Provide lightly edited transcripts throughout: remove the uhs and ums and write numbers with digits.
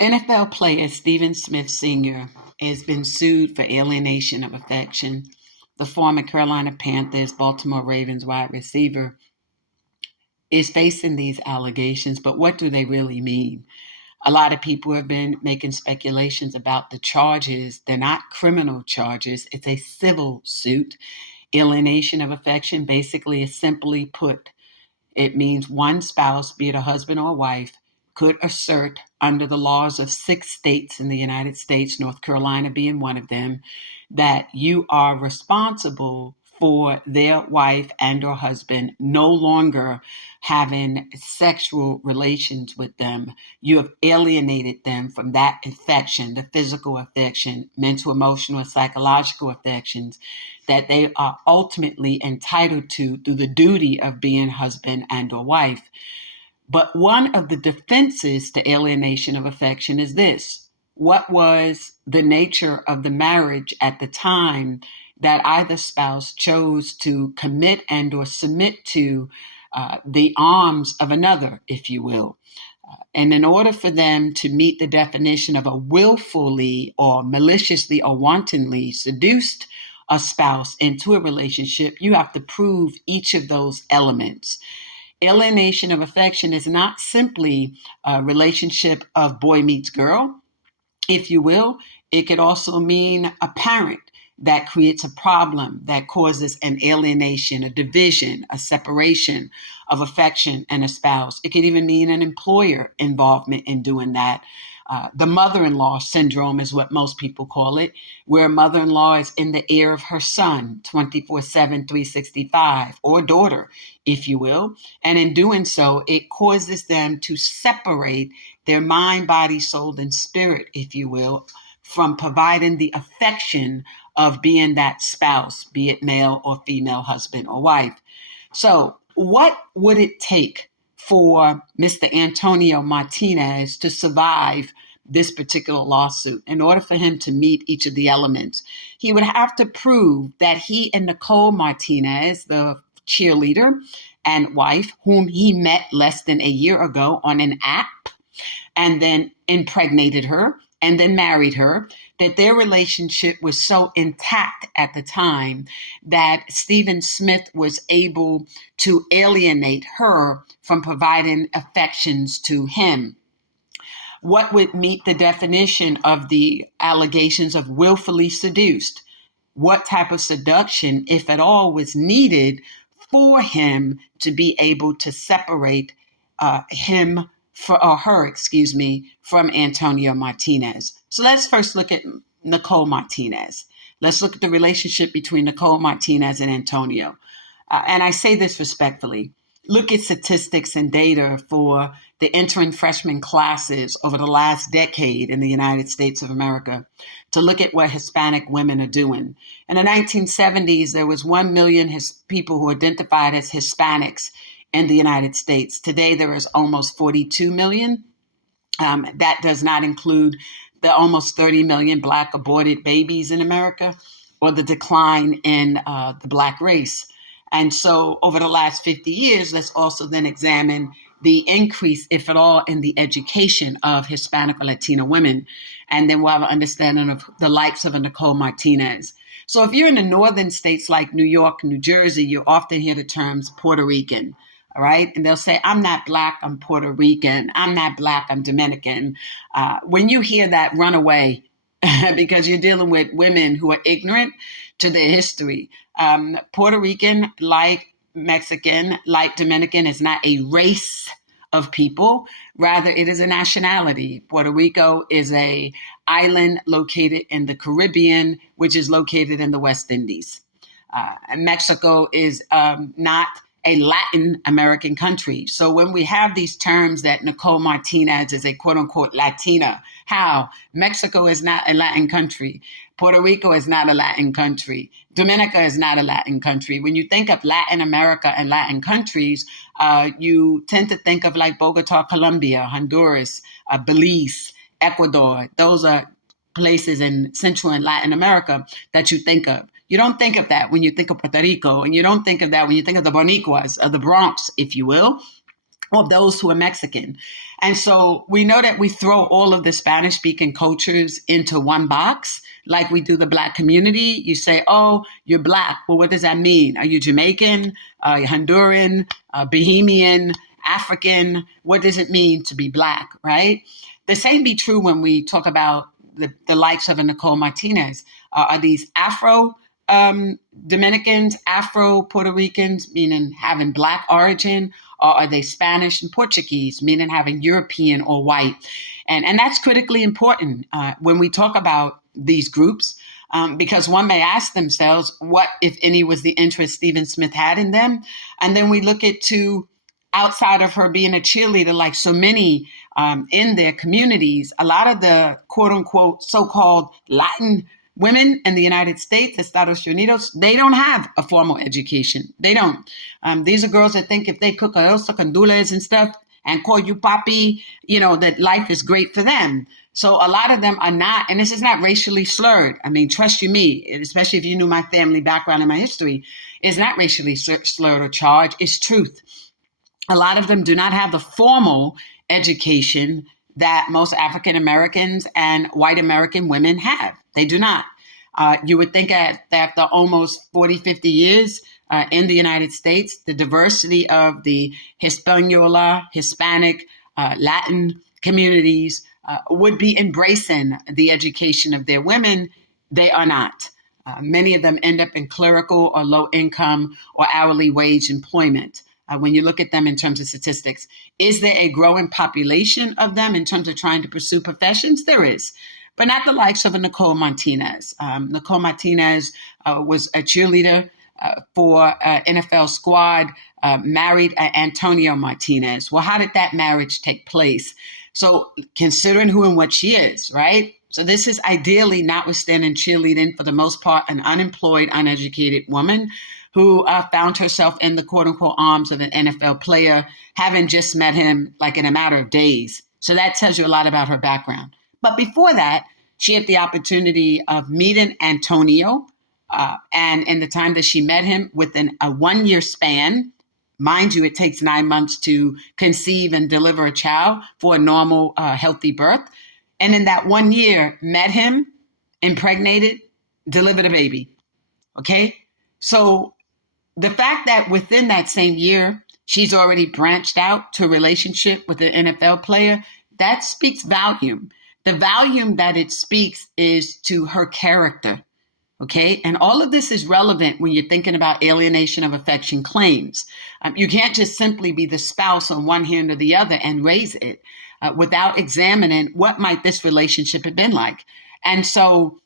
NFL player Stephen Smith Sr. has been sued for alienation of affection. The former Carolina Panthers, Baltimore Ravens wide receiver is facing these allegations, but what do they really mean? A lot of people have been making speculations about the charges. They're not criminal charges, it's a civil suit. Alienation of affection basically is simply put, it means one spouse, be it a husband or a wife, could assert under the laws of 6 states in the United States, North Carolina being one of them, that you are responsible for their wife and or husband no longer having sexual relations with them. You have alienated them from that affection, the physical affection, mental, emotional, and psychological affections that they are ultimately entitled to through the duty of being husband and or wife. But one of the defenses to alienation of affection is this: what was the nature of the marriage at the time that either spouse chose to commit and or submit to the arms of another, if you will? And in order for them to meet the definition of a willfully or maliciously or wantonly seduced a spouse into a relationship, you have to prove each of those elements. Alienation of affection is not simply a relationship of boy meets girl, if you will. It could also mean a parent that creates a problem that causes an alienation, a division, a separation of affection and a spouse. It could even mean an employer involvement in doing that. The mother-in-law syndrome is what most people call it, where a mother-in-law is in the ear of her son 24/7, 365, or daughter, if you will. And in doing so, it causes them to separate their mind, body, soul, and spirit, if you will, from providing the affection of being that spouse, be it male or female, husband or wife. So, what would it take for Mr. Antonio Martinez to survive this particular lawsuit? In order for him to meet each of the elements, he would have to prove that he and Nicole Martinez, the cheerleader and wife, whom he met less than a year ago on an app, and then impregnated her and then married her, that their relationship was so intact at the time that Stephen Smith was able to alienate her from providing affections to him. What would meet the definition of the allegations of willfully seduced? What type of seduction, if at all, was needed for him to be able to separate him or her, from Antonio Martinez? So let's first look at Nicole Martinez. Let's look at the relationship between Nicole Martinez and Antonio. And I say this respectfully. Look at statistics and data for the entering freshman classes over the last decade in the United States of America to look at what Hispanic women are doing. In the 1970s, there was 1 million people who identified as Hispanics in the United States. Today, there is almost 42 million. That does not include the almost 30 million Black aborted babies in America or the decline in the Black race. And so over the last 50 years, let's also then examine the increase, if at all, in the education of Hispanic or Latino women. And then we'll have an understanding of the likes of a Nicole Martinez. So if you're in the northern states like New York, New Jersey, you often hear the terms Puerto Rican. All right. And they'll say, I'm not Black, I'm Puerto Rican. I'm not Black, I'm Dominican. When you hear that, run away because you're dealing with women who are ignorant to their history. Puerto Rican, like Mexican, like Dominican, is not a race of people. Rather, it is a nationality. Puerto Rico is an island located in the Caribbean, which is located in the West Indies. And Mexico is not a Latin American country. So when we have these terms that Nicole Martinez is a quote unquote Latina, how? Mexico is not a Latin country. Puerto Rico is not a Latin country. Dominica is not a Latin country. When you think of Latin America and Latin countries, you tend to think of like Bogota, Colombia, Honduras, Belize, Ecuador. Those are places in Central and Latin America that you think of. You don't think of that when you think of Puerto Rico, and you don't think of that when you think of the Boricuas, of the Bronx, if you will. or those who are Mexican. And so we know that we throw all of the Spanish speaking cultures into one box, like we do the Black community. You say, oh, you're Black. Well, what does that mean? Are you Jamaican, Honduran, Bahamian, African? What does it mean to be Black, right? The same be true when we talk about the likes of a Nicole Martinez. Are these Afro Dominicans, Afro Puerto Ricans, meaning having Black origin, or are they Spanish and Portuguese, meaning having European or white? And that's critically important when we talk about these groups, because one may ask themselves, what, if any, was the interest Stephen Smith had in them? And then we look at to outside of her being a cheerleader, like so many in their communities, a lot of the quote unquote so-called Latin women in the United States, Estados Unidos, they don't have a formal education. They don't. These are girls that think if they cook arroz con dulces and stuff and call you papi, that life is great for them. So a lot of them are not, and this is not racially slurred. I mean, trust you me, especially if you knew my family background and my history, it's not racially slurred or charged. It's truth. A lot of them do not have the formal education that most African Americans and white American women have. They do not. You would think that after almost 40, 50 years in the United States, the diversity of the Hispaniola, Hispanic, Latin communities would be embracing the education of their women. They are not. Many of them end up in clerical or low income or hourly wage employment. When you look at them in terms of statistics, is there a growing population of them in terms of trying to pursue professions? There is, but not the likes of a Nicole Martinez. Nicole Martinez was a cheerleader for NFL squad, married Antonio Martinez. Well, how did that marriage take place? So considering who and what she is, right? So this is ideally, notwithstanding cheerleading, for the most part, an unemployed, uneducated woman who found herself in the quote unquote arms of an NFL player, having just met him like in a matter of days. So that tells you a lot about her background. But before that, she had the opportunity of meeting Antonio. And in the time that she met him, within a 1 year span, mind you, it takes 9 months to conceive and deliver a child for a normal, healthy birth. And in that 1 year, met him, impregnated, delivered a baby. Okay. So the fact that within that same year, she's already branched out to a relationship with an NFL player, that speaks volume. The volume that it speaks is to her character. Okay. And all of this is relevant when you're thinking about alienation of affection claims. You can't just simply be the spouse on one hand or the other and raise it without examining what might this relationship have been like. And so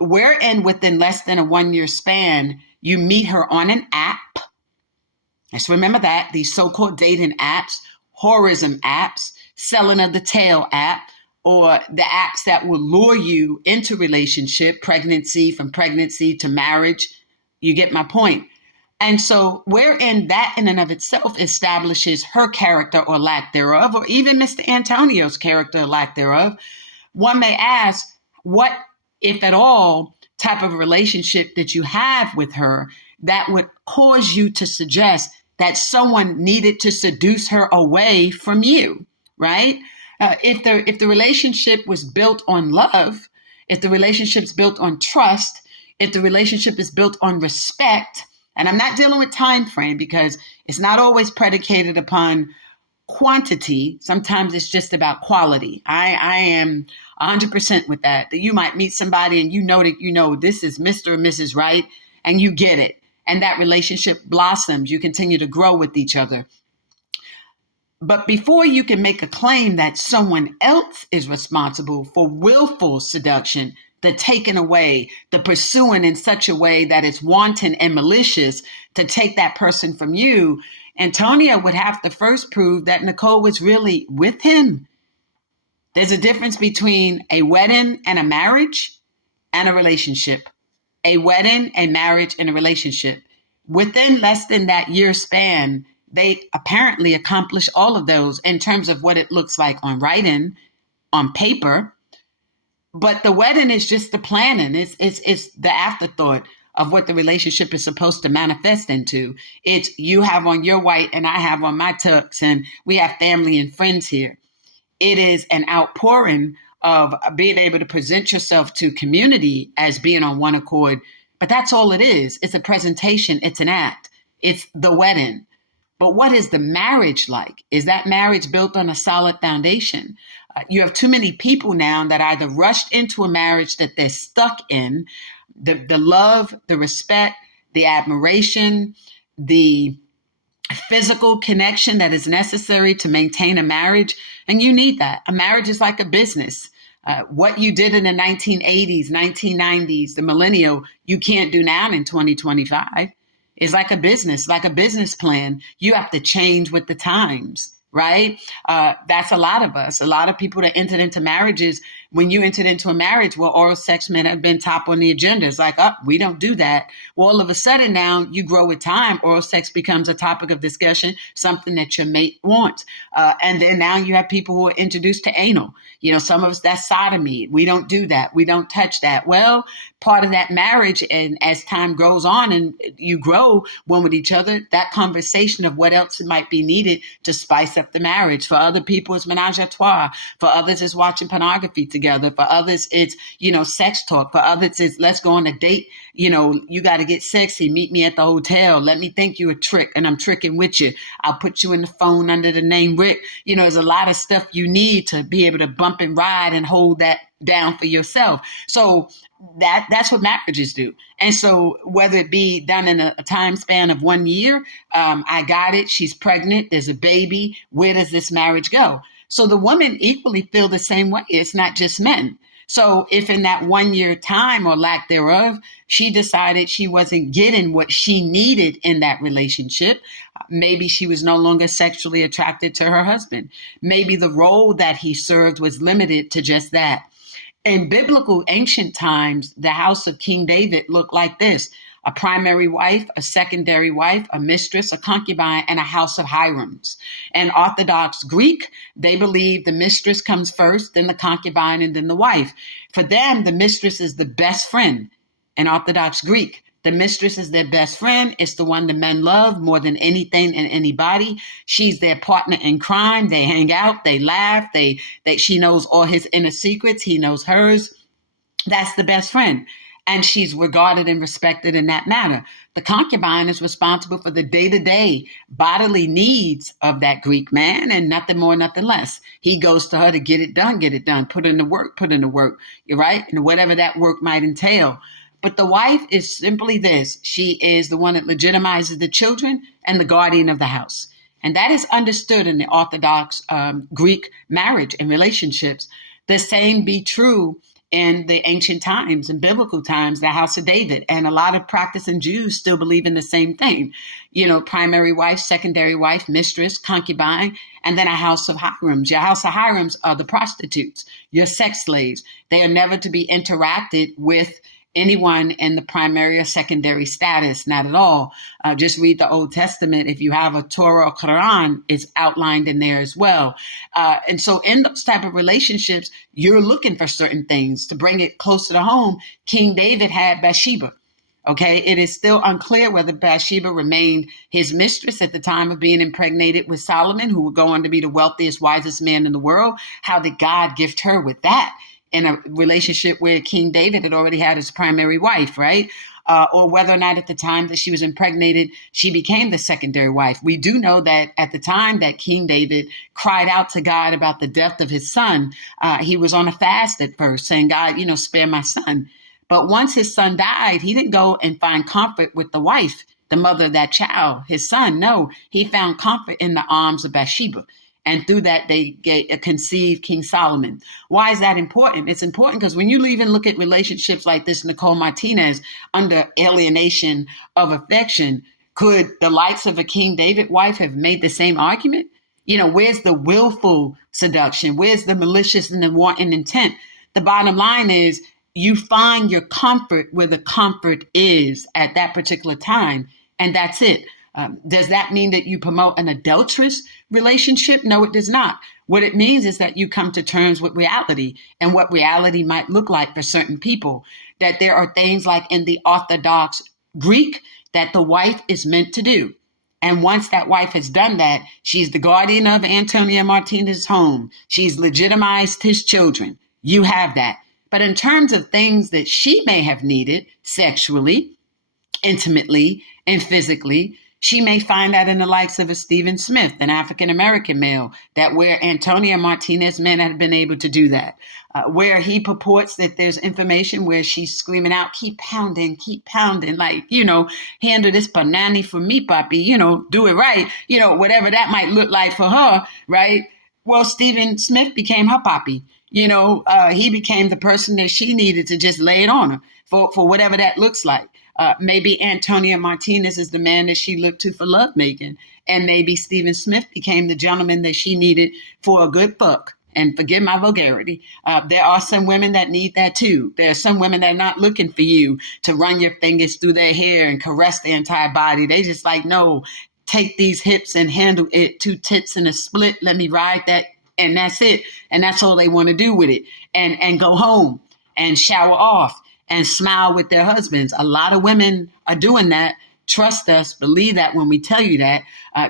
wherein within less than a 1 year span, you meet her on an app. Let's remember that these so-called dating apps, whorism apps, selling of the tail app, or the apps that will lure you into relationship, pregnancy, from pregnancy to marriage. You get my point. And so wherein that in and of itself establishes her character or lack thereof, or even Mr. Antonio's character or lack thereof, one may ask, what, if at all, type of relationship that you have with her that would cause you to suggest that someone needed to seduce her away from you, right? If the relationship was built on love, if the relationship's built on trust, if the relationship is built on respect, and I'm not dealing with time frame because it's not always predicated upon quantity. Sometimes it's just about quality. I am 100% with that you might meet somebody and that this is Mr. or Mrs. Right, and you get it. And that relationship blossoms. You continue to grow with each other. But before you can make a claim that someone else is responsible for willful seduction, the taking away, the pursuing in such a way that it's wanton and malicious to take that person from you, Antonia would have to first prove that Nicole was really with him. There's a difference between a wedding and a marriage and a relationship. A wedding, a marriage, and a relationship. Within less than that year span, they apparently accomplish all of those in terms of what it looks like on writing, on paper. But the wedding is just the planning. It's the afterthought. of what the relationship is supposed to manifest into. It's you have on your white and I have on my tux, and we have family and friends here. It is an outpouring of being able to present yourself to community as being on one accord. But that's all it is. It's a presentation, it's an act, it's the wedding. But what is the marriage like? Is that marriage built on a solid foundation? You have too many people now that either rushed into a marriage that they're stuck in, the love, the respect, the admiration, the physical connection that is necessary to maintain a marriage. And you need that. A marriage is like a business. What you did in the 1980s, 1990s, the millennial, you can't do now in 2025. It's like a business plan. You have to change with the times, right? That's a lot of us. A lot of people that entered into marriages, when you entered into a marriage where oral sex may have been top on the agenda, it's like, oh, we don't do that. Well, all of a sudden now you grow with time, oral sex becomes a topic of discussion, something that your mate wants. And then now you have people who are introduced to anal. Some of us, that's sodomy. We don't do that. We don't touch that. Well, part of that marriage, and as time goes on and you grow one with each other, that conversation of what else might be needed to spice up the marriage. For other people, it's menage a trois. For others, it's watching pornography together. For others, it's, sex talk. For others, it's let's go on a date. You got to get sexy. Meet me at the hotel. Let me think you a trick, and I'm tricking with you. I'll put you in the phone under the name Rick. There's a lot of stuff you need to be able to bump and ride and hold that down for yourself. So that's what marriages do. And so whether it be done in a time span of 1 year, I got it, she's pregnant, there's a baby, where does this marriage go? So the women equally feel the same way. It's not just men. So if in that 1 year time or lack thereof, she decided she wasn't getting what she needed in that relationship, maybe she was no longer sexually attracted to her husband. Maybe the role that he served was limited to just that. In biblical ancient times, the house of King David looked like this: a primary wife, a secondary wife, a mistress, a concubine, and a house of Hirims. And Orthodox Greek, they believe the mistress comes first, then the concubine, and then the wife. For them, the mistress is the best friend. In Orthodox Greek, the mistress is their best friend. It's the one the men love more than anything and anybody. She's their partner in crime. They hang out, they laugh, she knows all his inner secrets, he knows hers. That's the best friend. And she's regarded and respected in that manner. The concubine is responsible for the day-to-day bodily needs of that Greek man, and nothing more, nothing less. He goes to her to get it done, put in the work, you're right? And whatever that work might entail. But the wife is simply this: she is the one that legitimizes the children and the guardian of the house. And that is understood in the Orthodox Greek marriage and relationships. The same be true in the ancient times and biblical times, the house of David. And a lot of practicing Jews still believe in the same thing. Primary wife, secondary wife, mistress, concubine, and then a house of Hirims. Your house of Hirims are the prostitutes, your sex slaves. They are never to be interacted with anyone in the primary or secondary status, not at all. Just read the Old Testament. If you have a Torah or Quran, it's outlined in there as well. And so in those type of relationships, you're looking for certain things. To bring it closer to home, King David had Bathsheba. Okay, it is still unclear whether Bathsheba remained his mistress at the time of being impregnated with Solomon, who would go on to be the wealthiest, wisest man in the world. How did God gift her with that in a relationship where King David had already had his primary wife, right? Or whether or not at the time that she was impregnated, she became the secondary wife. We do know that at the time that King David cried out to God about the death of his son, he was on a fast at first, saying, God, spare my son. But once his son died, he didn't go and find comfort with the wife, the mother of that child, his son. No, he found comfort in the arms of Bathsheba. And through that, they conceived King Solomon. Why is that important? It's important because when you even look at relationships like this, Nicole Martinez, under alienation of affection, could the likes of a King David wife have made the same argument? Where's the willful seduction? Where's the malicious and the wanton intent? The bottom line is you find your comfort where the comfort is at that particular time. And that's it. Does that mean that you promote an adulterous relationship? No, it does not. What it means is that you come to terms with reality and what reality might look like for certain people. That there are things like in the Orthodox Greek that the wife is meant to do. And once that wife has done that, she's the guardian of Antonio Martinez's home. She's legitimized his children. You have that. But in terms of things that she may have needed sexually, intimately, and physically, she may find that in the likes of a Stephen Smith, an African American male, that where Antonio Martinez men have been able to do that. Where he purports that there's information where she's screaming out, keep pounding, like, handle this panani for me, papi, do it right, whatever that might look like for her, right? Well, Stephen Smith became her papi. He became the person that she needed to just lay it on her for whatever that looks like. Maybe Antonio Martinez is the man that she looked to for lovemaking. And maybe Stephen Smith became the gentleman that she needed for a good fuck. And forgive my vulgarity. There are some women that need that too. There are some women that are not looking for you to run your fingers through their hair and caress their entire body. They just like, no, take these hips and handle it. 2 tits and a split. Let me ride that. And that's it. And that's all they want to do with it. And go home and shower off and smile with their husbands. A lot of women are doing that. Trust us, believe that when we tell you that.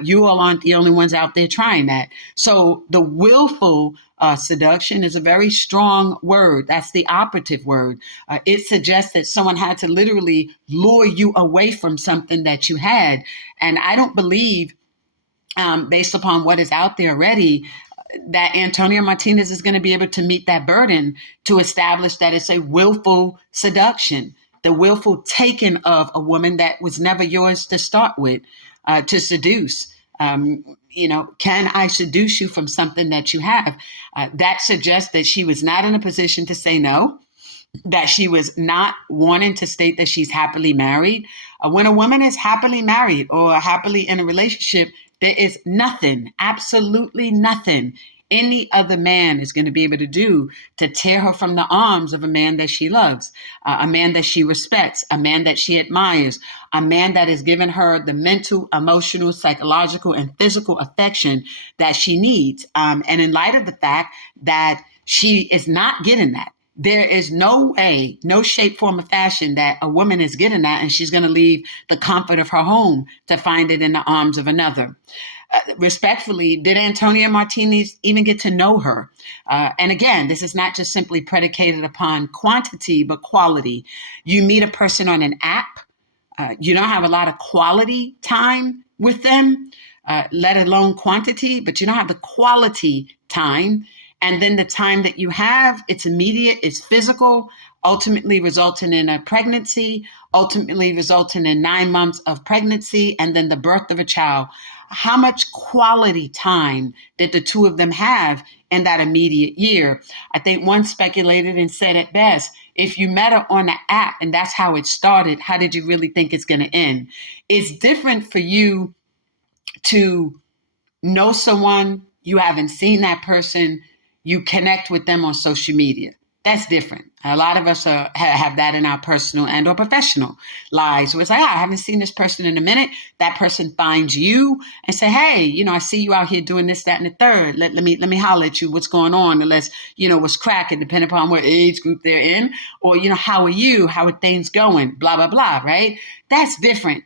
You all aren't the only ones out there trying that. So the willful seduction is a very strong word. That's the operative word. It suggests that someone had to literally lure you away from something that you had. And I don't believe, based upon what is out there already, that Antonio Martinez is going to be able to meet that burden to establish that it's a willful seduction, the willful taking of a woman that was never yours to start with, to seduce. Can I seduce you from something that you have? That suggests that she was not in a position to say no, that she was not wanting to state that she's happily married. When a woman is happily married or happily in a relationship, there is nothing, absolutely nothing any other man is going to be able to do to tear her from the arms of a man that she loves, a man that she respects, a man that she admires, a man that has given her the mental, emotional, psychological, and physical affection that she needs. And in light of the fact that she is not getting that, there is no way, no shape, form, or fashion that a woman is getting that and she's going to leave the comfort of her home to find it in the arms of another. Respectfully, did Antonio Martinez even get to know her? And again, this is not just simply predicated upon quantity, but quality. You meet a person on an app, you don't have a lot of quality time with them, let alone quantity, but you don't have the quality time. And then the time that you have, it's immediate, it's physical, ultimately resulting in a pregnancy, ultimately resulting in 9 months of pregnancy, and then the birth of a child. How much quality time did the two of them have in that immediate year? I think one speculated and said it best, if you met her on the app and that's how it started, how did you really think it's going to end? It's different for you to know someone, you haven't seen that person, you connect with them on social media. That's different. A lot of us have that in our personal and or professional lives where it's like, I haven't seen this person in a minute. That person finds you and say, hey, I see you out here doing this, that, and the third. Let me holler at you. What's going on? Unless, what's cracking, depending upon what age group they're in. Or, how are you? How are things going? Blah, blah, blah, right? That's different.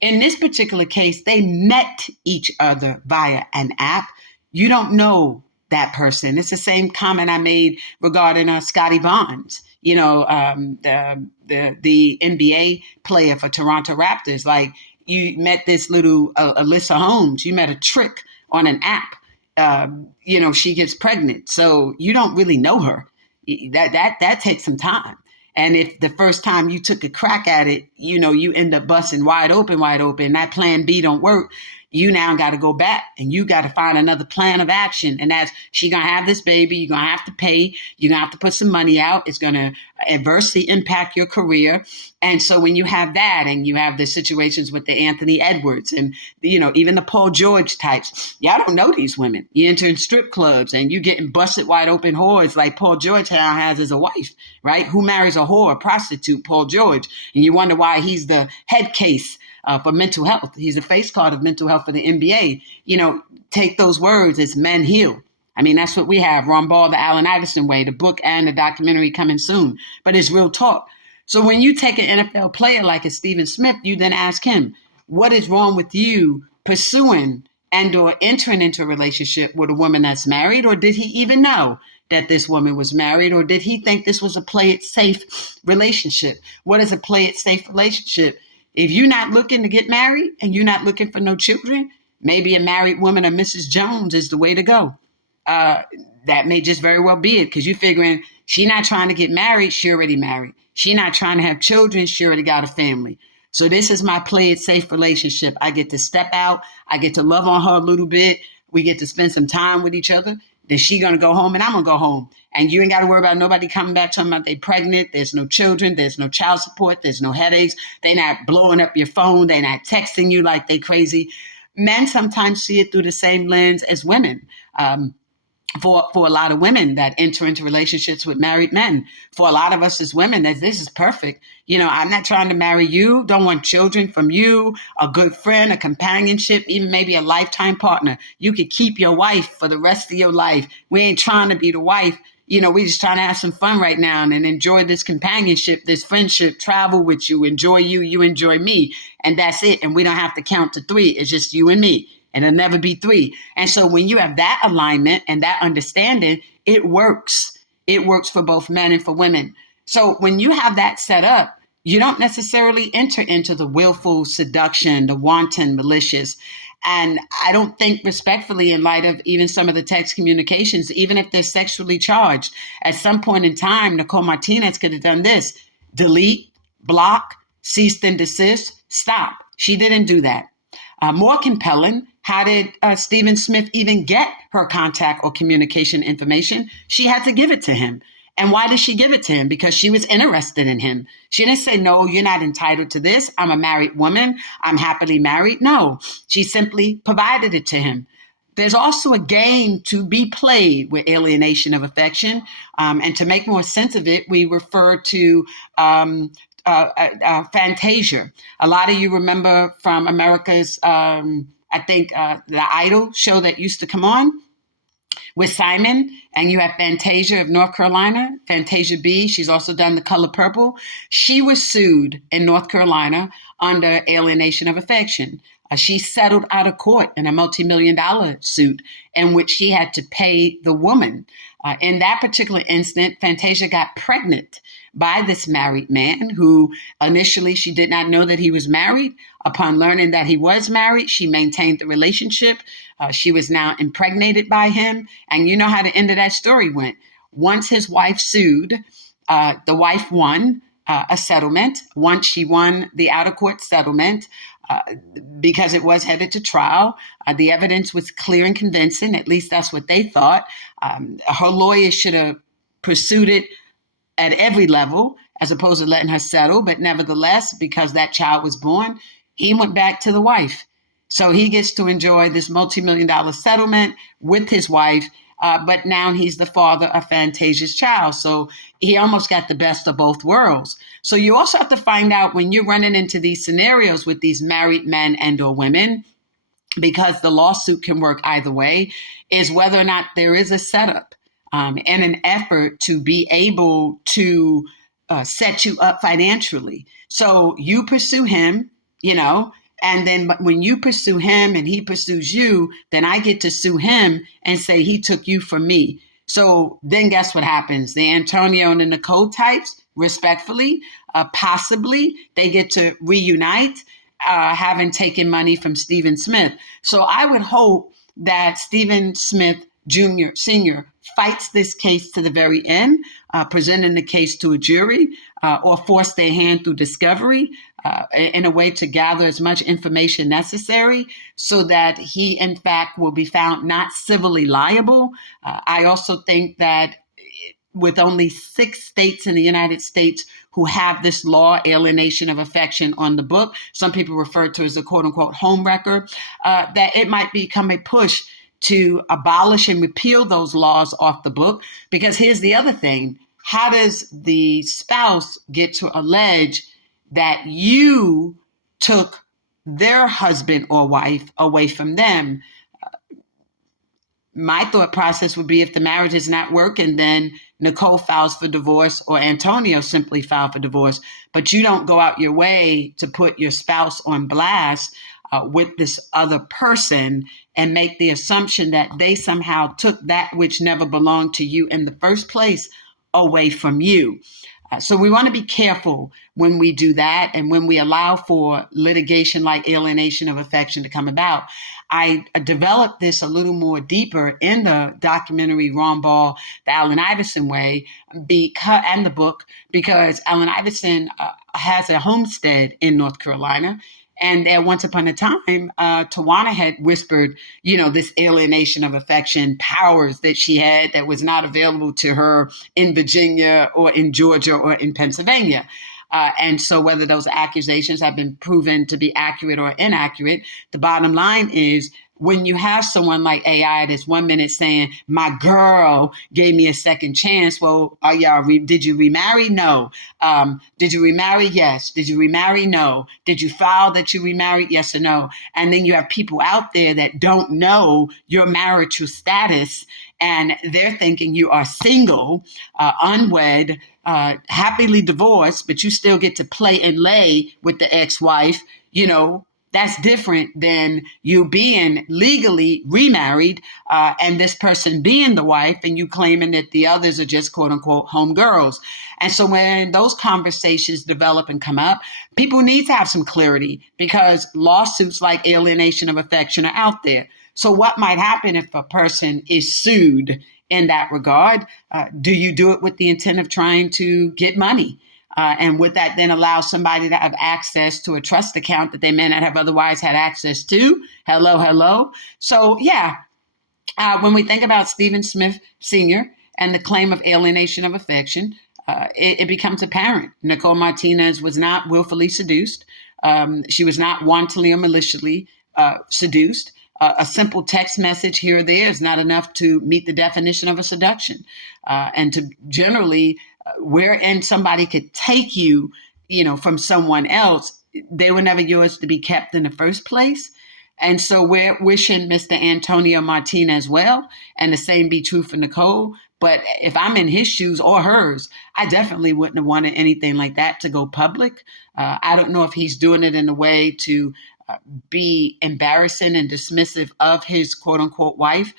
In this particular case, they met each other via an app. You don't know that person. It's the same comment I made regarding Scotty Barnes, the NBA player for Toronto Raptors. Like, you met this little Alyssa Holmes. You met a trick on an app. She gets pregnant, so you don't really know her. That takes some time. And if the first time you took a crack at it, you end up busting wide open, that plan B don't work, you now got to go back and you got to find another plan of action. And that's, she going to have this baby. You're going to have to pay. You're going to have to put some money out. It's going to adversely impact your career. And so when you have that and you have the situations with the Anthony Edwards and, even the Paul George types, y'all don't know these women. You enter in strip clubs and you're getting busted wide open whores like Paul George now has as a wife, right? Who marries a whore, a prostitute, Paul George? And you wonder why he's the head case for mental health. He's a face card of mental health for the NBA. Take those words as men heal. I mean, that's what we have. Ron Ball, The Allen Iverson Way, the book and the documentary coming soon. But it's real talk. So when you take an NFL player like a Stephen Smith, you then ask him, what is wrong with you pursuing and or entering into a relationship with a woman that's married? Or did he even know that this woman was married? Or did he think this was a play it safe relationship? What is a play it safe relationship? If you're not looking to get married and you're not looking for no children, maybe a married woman or Mrs. Jones is the way to go. Uh, that may just very well be it, because you're figuring she not trying to get married, she already married. She not trying to have children, she already got a family. So this is my play it safe relationship. I get to step out, I get to love on her a little bit, we get to spend some time with each other. Then she gonna go home and I'm gonna go home. And you ain't gotta worry about nobody coming back talking about they pregnant. There's no children, there's no child support, there's no headaches. They not blowing up your phone, they not texting you like they crazy. Men sometimes see it through the same lens as women. For a lot of women that enter into relationships with married men. For a lot of us as women, that this is perfect. I'm not trying to marry you, don't want children from you, a good friend, a companionship, even maybe a lifetime partner. You could keep your wife for the rest of your life. We ain't trying to be the wife. We just trying to have some fun right now and enjoy this companionship, this friendship, travel with you, you enjoy me. And that's it. And we don't have to count to 3. It's just you and me. And it'll never be 3. And so when you have that alignment and that understanding, it works. It works for both men and for women. So when you have that set up, you don't necessarily enter into the willful seduction, the wanton, malicious. And I don't think, respectfully, in light of even some of the text communications, even if they're sexually charged, at some point in time, Nicole Martinez could have done this: delete, block, cease and desist, stop. She didn't do that. More compelling, how did Stephen Smith even get her contact or communication information? She had to give it to him. And why did she give it to him? Because she was interested in him. She didn't say, no, you're not entitled to this. I'm a married woman. I'm happily married. No, she simply provided it to him. There's also a game to be played with alienation of affection. And to make more sense of it, we refer to Fantasia. A lot of you remember from America's, I think, the Idol show that used to come on with Simon, and you have Fantasia of North Carolina, Fantasia B. She's also done The Color Purple. She was sued in North Carolina under alienation of affection. She settled out of court in a multi-million-dollar suit in which she had to pay the woman. In that particular incident, Fantasia got pregnant by this married man who initially she did not know that he was married. Upon learning that he was married, she maintained the relationship. She was now impregnated by him. And you know how the end of that story went. Once his wife sued, the wife won a settlement. Once she won the out-of-court settlement, because it was headed to trial, the evidence was clear and convincing. At least that's what they thought. Her lawyer should have pursued it at every level as opposed to letting her settle. But nevertheless, because that child was born, he went back to the wife. So he gets to enjoy this multi-million-dollar settlement with his wife. But now he's the father of Fantasia's child. So he almost got the best of both worlds. So you also have to find out, when you're running into these scenarios with these married men and or women, because the lawsuit can work either way, is whether or not there is a setup and an effort to be able to set you up financially. So you pursue him, and then when you pursue him and he pursues you, then I get to sue him and say he took you from me. So then guess what happens? The Antonio and the Nicole types, respectfully, possibly, they get to reunite, having taken money from Stephen Smith. So I would hope that Stephen Smith Jr., Sr. fights this case to the very end, presenting the case to a jury, or force their hand through discovery in a way to gather as much information necessary so that he, in fact, will be found not civilly liable. I also think that with only 6 states in the United States who have this law, alienation of affection, on the book, some people refer to as a quote unquote home wrecker, that it might become a push to abolish and repeal those laws off the book. Because here's the other thing. How does the spouse get to allege that you took their husband or wife away from them? My thought process would be if the marriage is not working, then Nicole files for divorce or Antonio simply filed for divorce. But you don't go out your way to put your spouse on blast with this other person and make the assumption that they somehow took that which never belonged to you in the first place away from you. So we want to be careful when we do that and when we allow for litigation like alienation of affection to come about. I developed this a little more deeper in the documentary Ron Ball, The Allen Iverson Way, and the book, because Allen Iverson has a homestead in North Carolina. And there, once upon a time, Tawana had whispered, this alienation of affection powers that she had that was not available to her in Virginia or in Georgia or in Pennsylvania. And so whether those accusations have been proven to be accurate or inaccurate, the bottom line is when you have someone like AI that's 1 minute saying, my girl gave me a second chance. Well, did you remarry? No. Did you remarry? Yes. Did you remarry? No. Did you file that you remarried? Yes or no. And then you have people out there that don't know your marital status, and they're thinking you are single, unwed, happily divorced, but you still get to play and lay with the ex-wife. That's different than you being legally remarried and this person being the wife and you claiming that the others are just quote unquote homegirls. And so when those conversations develop and come up, people need to have some clarity because lawsuits like alienation of affection are out there. So what might happen if a person is sued in that regard? Do you do it with the intent of trying to get money? And would that then allow somebody to have access to a trust account that they may not have otherwise had access to? Hello. So, when we think about Stephen Smith Sr. and the claim of alienation of affection, it becomes apparent. Nicole Martinez was not willfully seduced. She was not wantonly or maliciously seduced. A simple text message here or there is not enough to meet the definition of a seduction. And to generally, wherein somebody could take you, from someone else, they were never yours to be kept in the first place. And so we're wishing Mr. Antonio Martinez well, and the same be true for Nicole. But if I'm in his shoes or hers, I definitely wouldn't have wanted anything like that to go public. I don't know if he's doing it in a way to be embarrassing and dismissive of his quote unquote wife,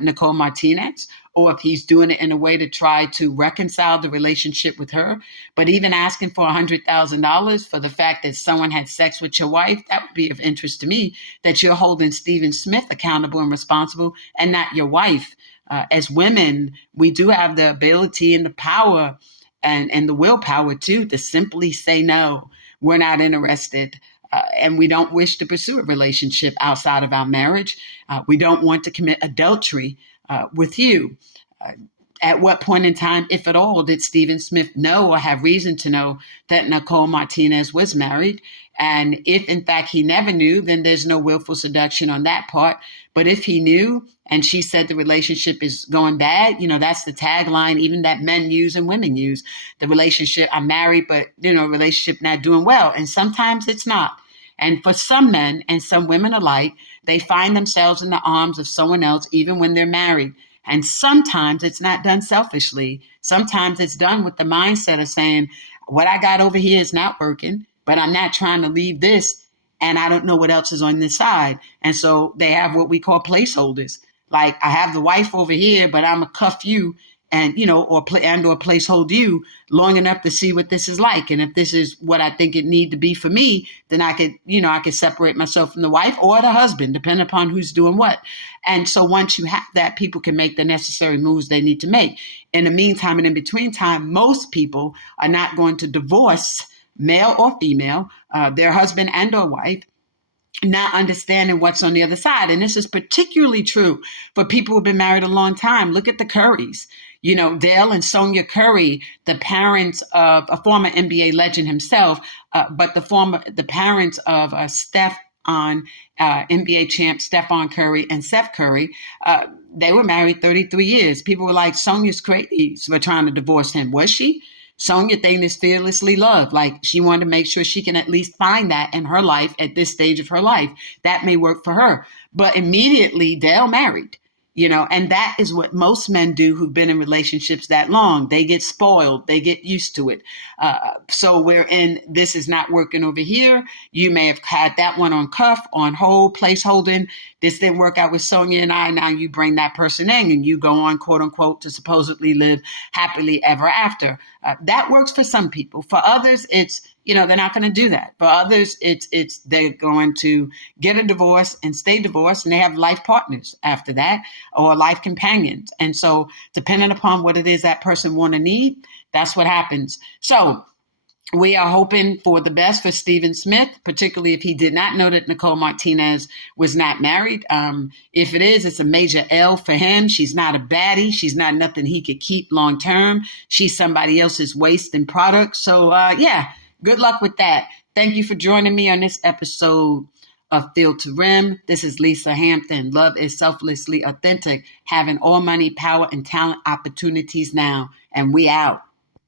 Nicole Martinez, or if he's doing it in a way to try to reconcile the relationship with her. But even asking for $100,000 for the fact that someone had sex with your wife, that would be of interest to me, that you're holding Stephen Smith accountable and responsible and not your wife. As women, we do have the ability and the power and the willpower too to simply say no, we're not interested. And we don't wish to pursue a relationship outside of our marriage. We don't want to commit adultery with you. At what point in time, if at all, did Stephen Smith know or have reason to know that Nicole Martinez was married? And if, in fact, he never knew, then there's no willful seduction on that part. But if he knew and she said the relationship is going bad, that's the tagline even that men use and women use. The relationship, I'm married, but, relationship not doing well. And sometimes it's not. And for some men and some women alike, they find themselves in the arms of someone else, even when they're married. And sometimes it's not done selfishly. Sometimes it's done with the mindset of saying, what I got over here is not working, but I'm not trying to leave this. And I don't know what else is on this side. And so they have what we call placeholders. Like, I have the wife over here, but I'm going to cuff you and, or placehold you long enough to see what this is like. And if this is what I think it need to be for me, then I could separate myself from the wife or the husband, depending upon who's doing what. And so once you have that, people can make the necessary moves they need to make. In the meantime and in between time, most people are not going to divorce, male or female, their husband and or wife, not understanding what's on the other side. And this is particularly true for people who've been married a long time. Look at the Currys. Dale and Sonia Curry, the parents of a former NBA legend himself, but the parents of NBA champ Stephon Curry and Seth Curry, they were married 33 years. People were like, Sonia's crazy for trying to divorce him. Was she? Sonia thing is fearlessly loved. Like, she wanted to make sure she can at least find that in her life at this stage of her life. That may work for her. But immediately Dale married. And that is what most men do who've been in relationships that long. They get spoiled, they get used to it. So we're in, this is not working over here. You may have had that one on cuff, on hold, place holding. This didn't work out with Sonia and I. Now you bring that person in and you go on, quote unquote, to supposedly live happily ever after. That works for some people. For others, it's, they're not going to do that. For others, it's they're going to get a divorce and stay divorced, and they have life partners after that, or life companions. And so, depending upon what it is that person want to need, that's what happens. So we are hoping for the best for Stephen Smith, particularly if he did not know that Nicole Martinez was not married. If it is, it's a major L for him. She's not a baddie. She's not nothing he could keep long term. She's somebody else's waste and product. So, good luck with that. Thank you for joining me on this episode of Field to Rim. This is Lisa Hampton. Love is selflessly authentic, having all money, power, and talent opportunities now. And we out.